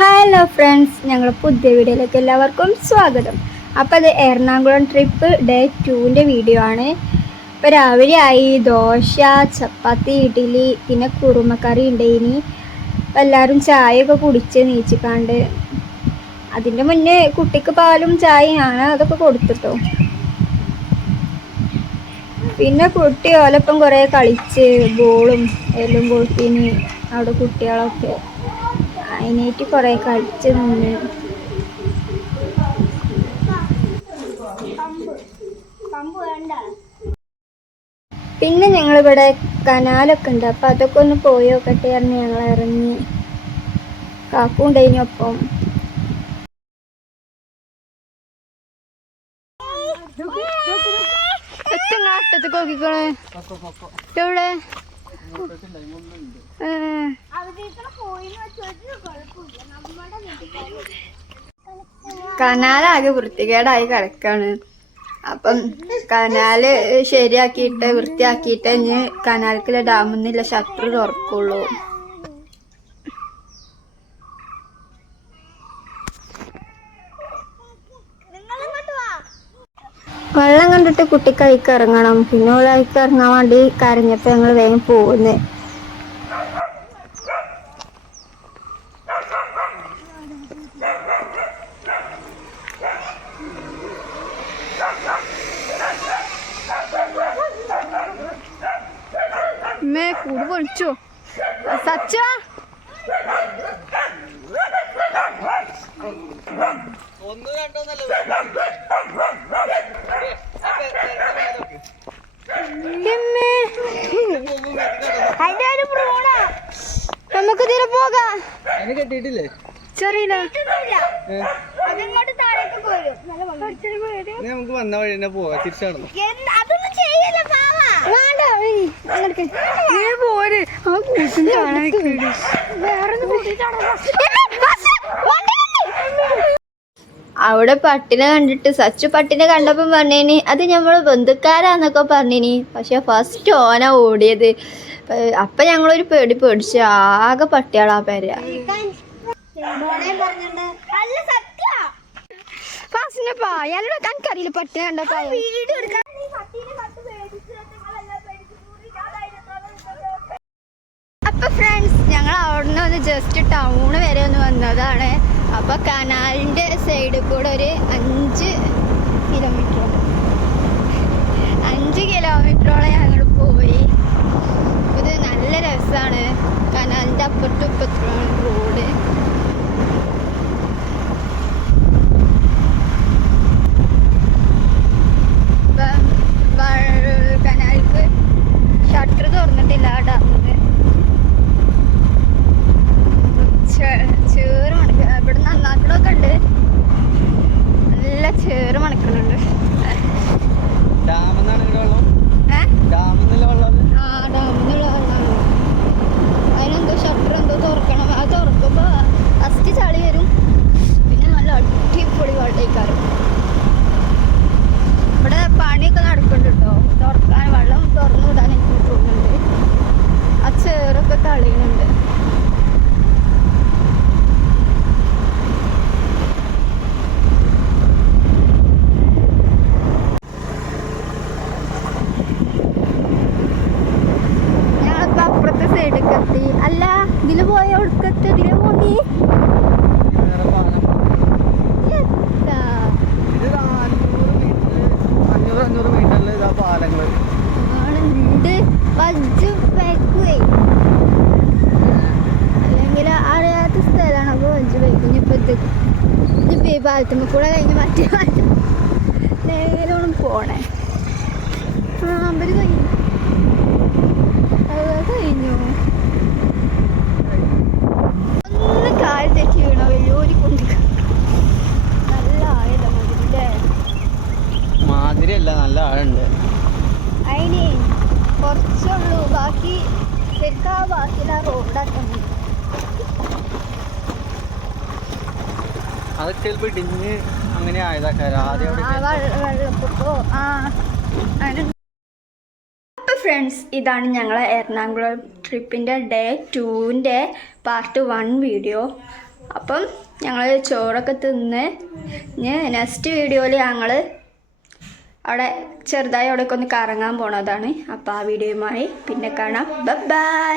Hello friends, ഞങ്ങൾ പുതിയ വീഡിയോയിലേക്ക് എല്ലാവർക്കും സ്വാഗതം. അപ്പോൾ അത് എറണാകുളം ട്രിപ്പ് ഡേ 2ൻ്റെ വീഡിയോ ആണ്. ഇപ്പോൾ രാവിലെ ആയി ദോശ, ചപ്പാത്തി, ഇഡ്ഡലി, പിന്നെ കുറുമക്കറി ഉണ്ടായിനി. അപ്പോൾ എല്ലാവരും ചായയൊക്കെ കുടിച്ച് നീച്ചിക്കാണ്ട് അതിൻ്റെ മുന്നേ കുട്ടിക്ക് പാലും ചായയാണ് അതൊക്കെ കൊടുത്തിട്ടോ. പിന്നെ കുട്ടി ഓലപ്പം കുറേ കളിച്ച് ബോളും എല്ലാം കൊടുത്തിന് അവിടെ കുട്ടികളൊക്കെ അതിനായിട്ട് കുറേ കളിച്ച് നിന്ന്. പിന്നെ ഞങ്ങളിവിടെ കനാലൊക്കെ ഉണ്ട്, അപ്പം അതൊക്കെ ഒന്ന് പോയി നോക്കട്ടെ പറഞ്ഞ് ഞങ്ങൾ ഇറങ്ങി. കാക്കുണ്ടായിനി ഒപ്പം. നാട്ടത്ത് നോക്കിക്കോളെ എവിടെ കനാലാകെ വൃത്തികേടായി കിടക്കാണ്. അപ്പം കനാല് ശരിയാക്കിയിട്ട് വൃത്തിയാക്കിയിട്ട് ഇനി കനാൽക്കുള്ള ഡാമിൽ നിന്നുള്ള ഷട്ടർ തുറക്കുള്ളൂ. വെള്ളം കണ്ടിട്ട് കുട്ടിക്ക് അഴിക്ക് ഇറങ്ങണം. പിന്നെ അഴിക്ക് ഇറങ്ങാൻ വേണ്ടി കരഞ്ഞപ്പോൾ ഞങ്ങൾ വേഗം പോകുന്നത്. കൂട് പൊളിച്ചോ സച്ച? നമുക്ക് തീരെ പോകാം. ചെറിയില്ല നമുക്ക് വന്ന വഴി തന്നെ പോവാ. തിരിച്ചാണോ അവിടെ പട്ടിനെ കണ്ടിട്ട് സച്ചു പട്ടിനെ കണ്ടപ്പം പറഞ്ഞേനി അത് ഞമ്മള് ബന്ധുക്കാരാന്നൊക്കെ പറഞ്ഞിനി. പക്ഷെ ഫസ്റ്റ് ഓന ഓടിയത്. അപ്പൊ ഞങ്ങളൊരു പേടിച്ച് ആകെ പട്ടിയാളാ പേര. എനിക്കറിയില്ല പട്ടിനെ കണ്ടപ്പോ. അപ്പൊ ഫ്രണ്ട്സ്, ഞങ്ങൾ അവിടെ നിന്ന് ഒന്ന് ജസ്റ്റ് ടൗണ് വരെ ഒന്ന് വന്നതാണ്. അപ്പൊ കനാലിന്റെ സൈഡിൽ കൂടെ ഒരു 5 കിലോമീറ്ററോളം ഞങ്ങൾ പോയി. ഇത് നല്ല രസമാണ്. കനാലിന്റെ അപ്പുറത്തും ഇപ്പുറത്തുമാണ് റോഡ്. കനാലിക്ക് ഷട്ടർ തുറന്നിട്ടില്ല ഡാമിന്. ചേറ് മണക്ക ഇവിടെ നന്നാക്കണമൊക്കെ ഉണ്ട്. നല്ല ചേറ് മണക്കണുണ്ട്. ആ ഡാമിന്നുള്ള വെള്ളമാണ്. അതിനെന്തോ ഷട്ടർ എന്തോ തുറക്കണം. അത് തുറക്കുമ്പോ ഫസ്റ്റ് ചളി വരും. പിന്നെ നല്ല അടിപൊളി വെള്ളക്കാരും. ഇവിടെ പണിയൊക്കെ നടക്കുന്നുണ്ട് കേട്ടോ. തുറക്കാൻ വെള്ളം തുറന്നു വിടാൻ എനിക്ക് തോന്നുന്നുണ്ട്. ആ ചേറൊക്കെ കളയുന്നുണ്ട്. ഞങ്ങളിപ്പോ അപ്പുറത്തെ സൈഡിലേക്ക് എത്തി. അല്ല, ഇതില് പോയ ഒടുക്കത്തെ ഇതിലെ പോണ്ടി അല്ലെങ്കിൽ അറിയാത്ത സ്ഥലമാണ്. അപ്പോൾ വഞ്ചു ബൈക്കും ഇനിയിപ്പോൾ ഈ പാലത്തുമ്മ കൂടെ കഴിഞ്ഞ് മറ്റേ പാലത്തും നേരോണം പോണേ. നമ്പർ കഴിഞ്ഞു ഒന്ന് കാല് തെറ്റി വീണോ വലിയൊരു കുണ്ടി. നല്ല ആഴല്ല മതില്ലേ? മാതിരിയല്ല, നല്ല ആഴുണ്ട്. അതിന് കുറച്ചുള്ളൂ. ബാക്കി ശരിക്കും ആ ബാക്കിയുള്ള റോഡാക്കുന്നു. അതൊക്കെ ചിലപ്പോൾ ഇടിഞ്ഞ് അങ്ങനെ ആയതാക്കാരം. വെള്ളപ്പൊക്കോ ഫ്രണ്ട്സ്, ഇതാണ് ഞങ്ങളെ എറണാകുളം ട്രിപ്പിൻ്റെ ഡേ 2ൻ്റെ പാർട്ട് 1 വീഡിയോ. അപ്പം ഞങ്ങൾ ചോറൊക്കെ തിന്ന് നെക്സ്റ്റ് വീഡിയോയിൽ ഞങ്ങൾ അവിടെ ചെറുതായി അവിടേക്ക് ഒന്ന് കറങ്ങാൻ പോണതാണ്. അപ്പോൾ ആ വീഡിയോയുമായി പിന്നെ കാണാം. ബൈ.